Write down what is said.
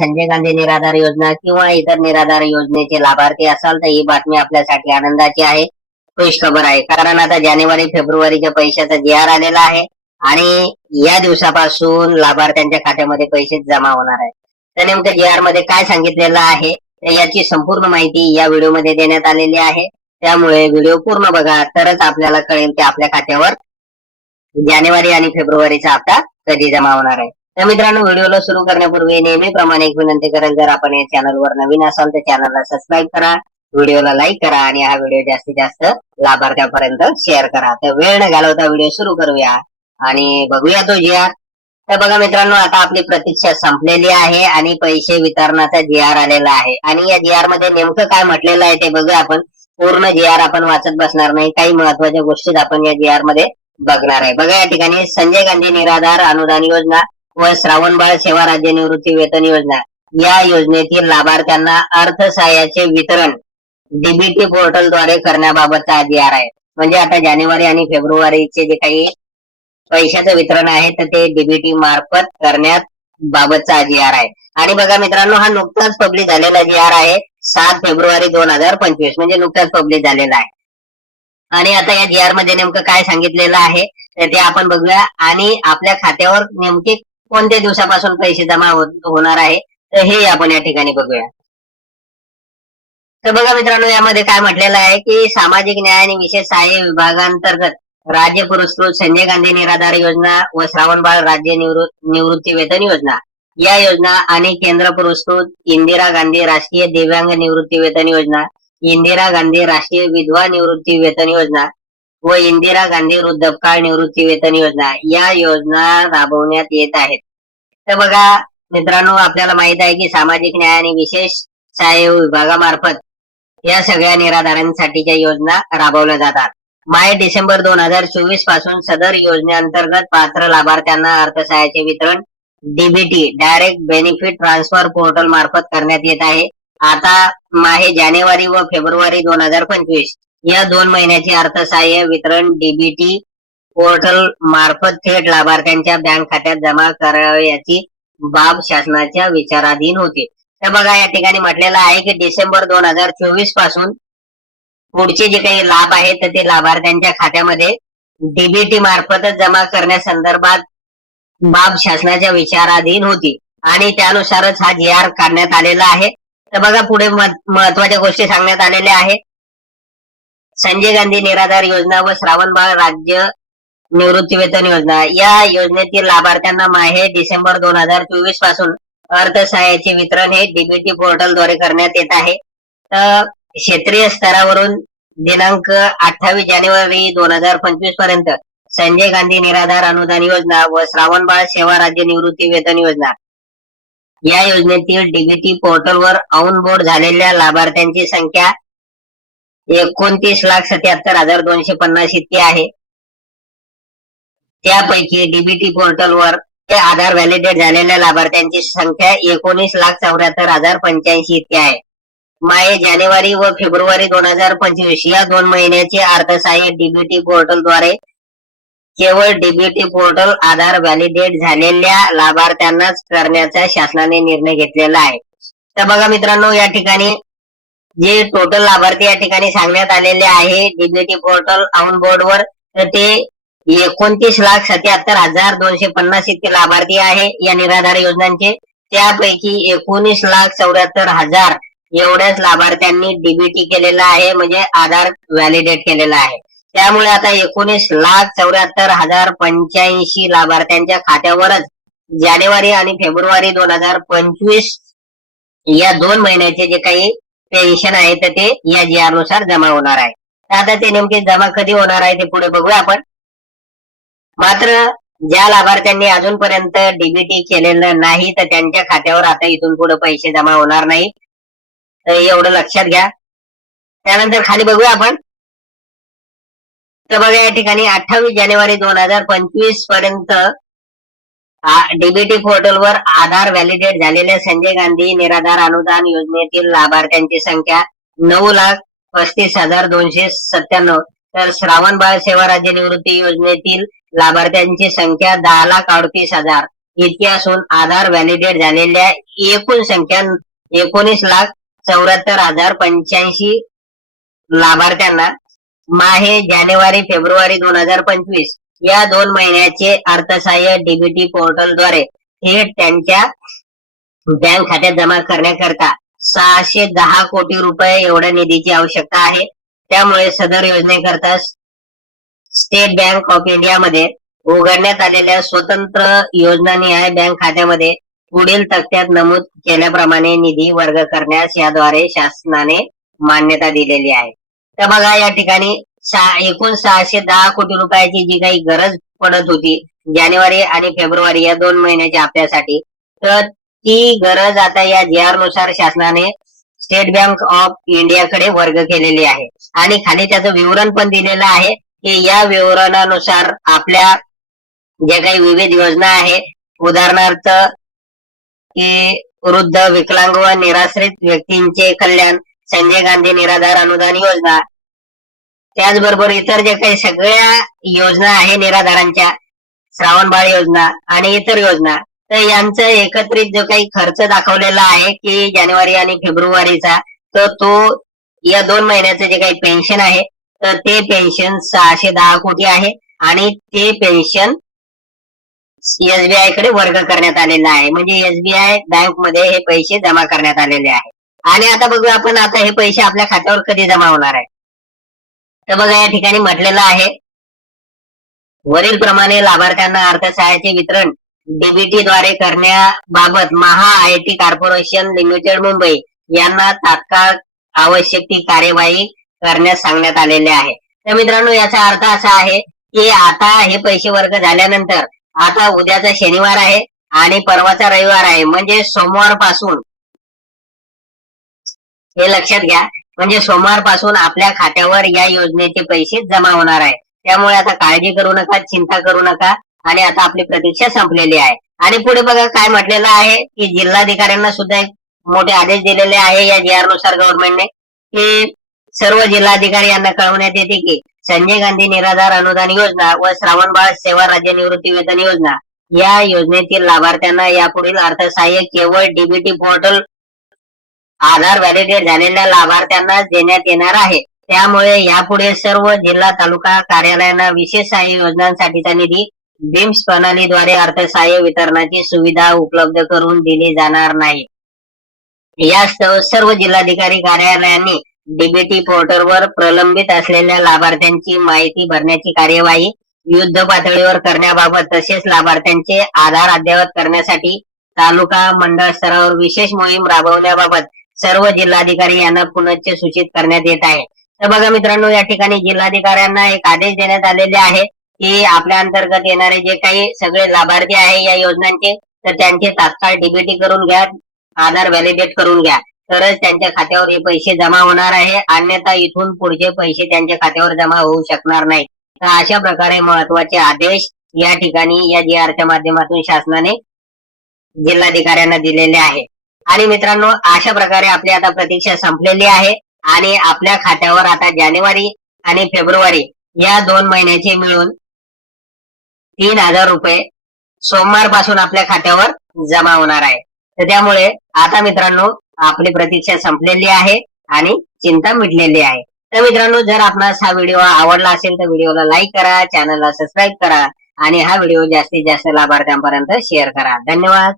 संजय गांधी निराधार योजना किंवा इतर निराधार योजनेचे लाभार्थी असाल तर ही बातमी आपल्यासाठी आनंदाची आहे. खुश खबर आहे. कारण आता जानेवारी फेब्रुवारीच्या पैशाचा जी आर आलेला आहे आणि या दिवसापासून लाभार्थ्यांच्या खात्यामध्ये पैसे जमा होणार आहे तर नेमकं जी आरमध्ये काय सांगितलेलं आहे तर याची संपूर्ण माहिती या व्हिडिओमध्ये देण्यात आलेली आहे. त्यामुळे व्हिडिओ पूर्ण बघा तरच आपल्याला कळेल की आपल्या खात्यावर जानेवारी आणि फेब्रुवारीचा हप्ता कधी जमा होणार आहे. तर मित्रांनो व्हिडिओला सुरू करण्यापूर्वी नेहमीप्रमाणे एक विनंती करेल जर आपण या चॅनलवर नवीन असाल तर चॅनलला सबस्क्राईब करा व्हिडिओला लाईक करा आणि हा व्हिडिओ जास्तीत जास्त लाभार्थ्यापर्यंत शेअर करा. तर वेळ न घालवता व्हिडिओ सुरू करूया आणि बघूया तो जी आर. तर बघा मित्रांनो आता आपली प्रतीक्षा संपलेली आहे आणि पैसे वितरणाचा जी आर आलेला आहे. आणि या जी आरमध्ये नेमकं काय म्हटलेलं आहे ते बघूया आपण. पूर्ण जी आर आपण वाचत बसणार नाही. काही महत्त्वाच्या गोष्टीत आपण या जी आरमध्ये बघणार आहे. बघा या ठिकाणी संजय गांधी निराधार अनुदान योजना व श्रावणबाळ सेवा राज्य निवृत्ती वेतन योजना. या योजनेतील लाभार्थ्यांना अर्थसहाय्याचे वितरण डीबीटी पोर्टलद्वारे करण्याबाबतचा अधिकार आहे. म्हणजे आता जानेवारी आणि फेब्रुवारीचे जे काही पैशाचं वितरण आहे तर ते डीबीटी मार्फत करण्यात बाबतचा अधिकार आहे. आणि बघा मित्रांनो हा नुकताच पब्लिश झालेला अधिकार आहे सात फेब्रुवारी दोन हजार पंचवीस. म्हणजे नुकताच पब्लिश झालेला आहे. आणि आता या जी आरमध्ये नेमकं काय सांगितलेलं आहे तर ते आपण बघूया. आणि आपल्या खात्यावर नेमके कोणत्या दिवसापासून पैसे जमा हो-, होणार आहे तर हे आपण या ठिकाणी बघूया. तर बघा मित्रांनो यामध्ये काय म्हटलेलं आहे की सामाजिक न्याय आणि विशेष सहाय्य विभागांतर्गत राज्य पुरस्कृत संजय गांधी निराधार योजना व श्रावणबाळ राज्य निवृत्त निवृत्ती वेतन योजना. या योजना आणि केंद्र पुरस्कृत इंदिरा गांधी राष्ट्रीय दिव्यांग निवृत्ती वेतन योजना इंदिरा गांधी राष्ट्रीय विधवा निवृत्ती वेतन योजना व इंदिरा गांधी वृद्धपकाळ निवृत्ती वेतन योजना या योजना राबवण्यात येत आहेत. तर बघा मित्रांनो आपल्याला माहीत आहे की सामाजिक न्याय आणि विशेष सहाय्य विभागामार्फत या सगळ्या निराधारांसाठीच्या योजना राबवल्या जातात. माय डिसेंबर दोन हजार चोवीसपासून सदर योजनेअंतर्गत पात्र लाभार्थ्यांना अर्थसहाय्याचे वितरण DBT direct benefit transfer portal मार्फत करण्यात येत आहे. आता माहे जानेवारी व फेब्रुवारी दोन हजार पंचवीस. या दोन महिन्याचे अर्थसहाय्य वितरण डीबीटी पोर्टल मार्फत थेट लाभार्थ्यांच्या बँक खात्यात जमा करावयाची बाब शासनाच्या विचाराधीन होती. तर बघा या ठिकाणी म्हटलेलं आहे की डिसेंबर दोन हजार चोवीसपासून पुढचे जे काही लाभ आहेत तर ते लाभार्थ्यांच्या खात्यामध्ये डीबीटी मार्फतच जमा करण्यासंदर्भात बाब शासनाच्या विचाराधीन होती. आणि त्यानुसारच हा जी आर काढण्यात आलेला आहे. तर बघा पुढे महत्त्वाच्या गोष्टी सांगण्यात आलेल्या आहेत. संजय गांधी निराधार योजना व श्रावणबाळ राज्य निवृत्ती वेतन योजना. या योजनेतील लाभार्थ्यांना माहे डिसेंबर दोन हजार चोवीसपासून अर्थसहाय्याचे वितरण हे डीबीटी पोर्टलद्वारे करण्यात येत आहे. तर क्षेत्रीय स्तरावरून दिनांक अठ्ठावीस जानेवारी दोन हजार पंचवीसपर्यंत संजय गांधी निराधार अनुदान योजना व श्रावणबाळ सेवा राज्य निवृत्ती वेतन योजना. या योजनेतील डीबीटी पोर्टलवर ऑन बोर्ड झालेल्या लाभार्थ्यांची संख्या एकोणतीस लाख सत्याहत्तर हजार दोनशे पन्नास इतकी आहे. त्यापैकी डीबीटी पोर्टलवर ते आधार व्हॅलिडेट झालेल्या लाभार्थ्यांची संख्या एकोणीस लाख चौऱ्याहत्तर हजार पंच्याऐंशी इतकी आहे. माये जानेवारी व फेब्रुवारी दोन हजार पंचवीस या दोन महिन्याचे अर्थसहाय्य डीबीटी पोर्टलद्वारे केवळ डीबीटी पोर्टल आधार व्हॅलिडेट झालेल्या लाभार्थ्यांनाच करण्याचा शासनाने निर्णय घेतलेला आहे. तर बघा मित्रांनो या ठिकाणी जे टोटल लाभार्थी या ठिकाणी सांगण्यात आलेले आहे. डीबीटी पोर्टल ऑन बोर्डवर तर ते एकोणतीस लाख सत्याहत्तर हजार दोनशे पन्नास इतके लाभार्थी आहे या निराधार योजनांचे. त्यापैकी एकोणीस लाख चौऱ्याहत्तर हजार एवढ्याच लाभार्थ्यांनी डीबीटी केलेला आहे म्हणजे आधार व्हॅलिडेट केलेला आहे. त्यामुळे आता एकोणीस लाख चौऱ्याहत्तर हजार पंच्याऐंशी लाभार्थ्यांच्या खात्यावरच जानेवारी आणि फेब्रुवारी दोन हजार पंचवीस या दोन महिन्याचे जे काही पेन्शन आहे तर ते या जी आरनुसार जमा होणार आहे. तर आता ते नेमके जमा कधी होणार आहे ते पुढे बघूया आपण. मात्र ज्या लाभार्थ्यांनी अजूनपर्यंत डीबीटी केलेलं नाही तर त्यांच्या खात्यावर आता इथून पुढे पैसे जमा होणार नाही. तर एवढं लक्षात घ्या. त्यानंतर खाली बघूया आपण. तर बघा या ठिकाणी अठ्ठावीस जानेवारी दोन हजार पंचवीसपर्यंत डीबीटी पोर्टलवर आधार व्हॅलिडेट झालेल्या संजय गांधी निराधार अनुदान योजनेतील लाभार्थ्यांची संख्या नऊ लाख पस्तीस हजार दोनशे सत्त्याण्णव. तर श्रावण बाळ सेवा राज्य निवृत्ती योजनेतील लाभार्थ्यांची संख्या दहा लाख अडतीस हजार. इतकी असून आधार व्हॅलिडेट झालेल्या एकूण संख्या एकोणीस लाख चौऱ्याहत्तर हजार पंच्याऐंशी लाभार्थ्यांना. माहे जानेवारी फेब्रुवारी दोन हजार पंचवीस. या दोन महिन्याचे अर्थसहाय्य डीबीटी पोर्टलद्वारे थेट त्यांच्या बँक खात्यात जमा करण्याकरता सहाशे दहा कोटी रुपये एवढ्या निधीची आवश्यकता आहे. त्यामुळे सदर योजनेकरता स्टेट बँक ऑफ इंडियामध्ये उघडण्यात आलेल्या स्वतंत्र योजनानिहाय बँक खात्यामध्ये पुढील तक्त्यात नमूद केल्याप्रमाणे निधी वर्ग करण्यास याद्वारे शासनाने मान्यता दिलेली आहे. तर बघा या ठिकाणी सहा एकूण सहाशे दहा कोटी रुपयाची जी काही गरज पडत होती जानेवारी आणि फेब्रुवारी या दोन महिन्याच्या आपल्यासाठी तर ती गरज आता या जी आरनुसार शासनाने स्टेट बँक ऑफ इंडियाकडे वर्ग केलेली आहे. आणि खाली त्याचं विवरण पण दिलेलं आहे की या विवरणानुसार आपल्या ज्या काही विविध योजना आहे उदाहरणार्थ की वृद्ध विकलांग व निराश्रित व्यक्तींचे कल्याण संजय गांधी निराधार अनुदान योजना त्याचबरोबर इतर जे काही सगळ्या योजना आहे निराधारांच्या श्रावणबाळ योजना आणि इतर योजना तर यांचं एकत्रित जो काही खर्च दाखवलेला आहे की जानेवारी आणि फेब्रुवारीचा तर तो या दोन महिन्याचं जे काही पेन्शन आहे तर ते पेन्शन सहाशे दहा कोटी आहे आणि ते पेन्शन एसबीआयकडे वर्ग करण्यात आलेलं आहे. म्हणजे एसबीआय बँकमध्ये हे पैसे जमा करण्यात आलेले आहे. आणि आता बघू आपण आता हे पैसे आपल्या खात्यावर कधी जमा होणार आहे तर बघा या ठिकाणी म्हटलेलं आहे. वरील प्रमाणे लाभार्थ्यांना अर्थसहाय्याचे वितरण डीबीटी द्वारे करण्याबाबत Maha I T corporation limited Mumbai यांना तात्काळ आवश्यक ती कार्यवाही करण्यास सांगण्यात आलेले आहे. तर मित्रांनो याचा अर्थ असा आहे की आता हे पैसे वर्ग झाल्यानंतर आता उद्याचा शनिवार आहे आणि परवाचा रविवार आहे. म्हणजे सोमवारपासून हे लक्षात घ्या म्हणजे सोमवारपासून आपल्या खात्यावर या योजनेचे पैसे जमा होणार आहे. त्यामुळे आता काळजी करू नका चिंता करू नका आणि आता आपली प्रतीक्षा संपलेली आहे. आणि पुढे बघा काय म्हटलेलं आहे की जिल्हाधिकाऱ्यांना सुद्धा एक मोठे आदेश दिलेले आहे या जी आरनुसार गव्हर्नमेंटने की सर्व जिल्हाधिकारी यांना कळवण्यात येते की संजय गांधी निराधार अनुदान योजना व श्रावणबाळ सेवा राज्य निवृत्ती वेतन योजना या योजनेतील लाभार्थ्यांना यापुढील अर्थसहाय्य केवळ डीबीटी पोर्टल आधार व्हॅलिडेट झालेल्या लाभार्थ्यांना देण्यात येणार आहे. त्यामुळे यापुढे सर्व जिल्हा तालुका कार्यालयांना विशेष सहाय्य योजनांसाठीचा निधी बिम्स प्रणालीद्वारे अर्थसहाय्य वितरणाची सुविधा उपलब्ध करून दिली जाणार नाही. यास्तव सर्व जिल्हाधिकारी कार्यालयांनी डीबीटी पोर्टलवर प्रलंबित असलेल्या लाभार्थ्यांची माहिती भरण्याची कार्यवाही युद्ध पातळीवर करण्याबाबत तसेच लाभार्थ्यांचे आधार अद्ययावत करण्यासाठी तालुका मंडळ स्तरावर विशेष मोहीम राबवण्याबाबत सर्व जिल्हाधिकारी यांना पुनश्च सूचित करण्यात येत आहे. तर बघा मित्रांनो या ठिकाणी जिल्हाधिकाऱ्यांना एक आदेश देण्यात आलेले आहे की आपल्या अंतर्गत येणारे जे काही सगळे लाभार्थी आहे या योजनांचे तर त्यांचे तात्काळ डीबीटी करून घ्या आधार व्हॅलिडेट करून घ्या. तरच त्यांच्या खात्यावर हे पैसे जमा होणार आहे. अन्यथा इथून पुढचे पैसे त्यांच्या खात्यावर जमा होऊ शकणार नाही. तर अशा प्रकारे महत्त्वाचे आदेश या ठिकाणी या जी आरच्या माध्यमातून शासनाने जिल्हाधिकाऱ्यांना दिलेले आहे. आणि मित्रांनो अशा प्रकारे आपली आता प्रतीक्षा संपलेली आहे. आणि आपल्या खात्यावर आता जानेवारी आणि फेब्रुवारी या दोन महिन्याचे मिळून तीन हजार रुपये सोमवारपासून आपल्या खात्यावर जमा होणार आहे. तर त्यामुळे आता मित्रांनो आपली प्रतीक्षा संपलेली आहे आणि चिंता मिटलेली आहे. तर मित्रांनो जर आपणास हा व्हिडिओ आवडला असेल तर व्हिडिओला लाईक करा चॅनलला सबस्क्राईब करा आणि हा व्हिडिओ जास्तीत जास्त लाभार्थ्यांपर्यंत शेअर करा. धन्यवाद.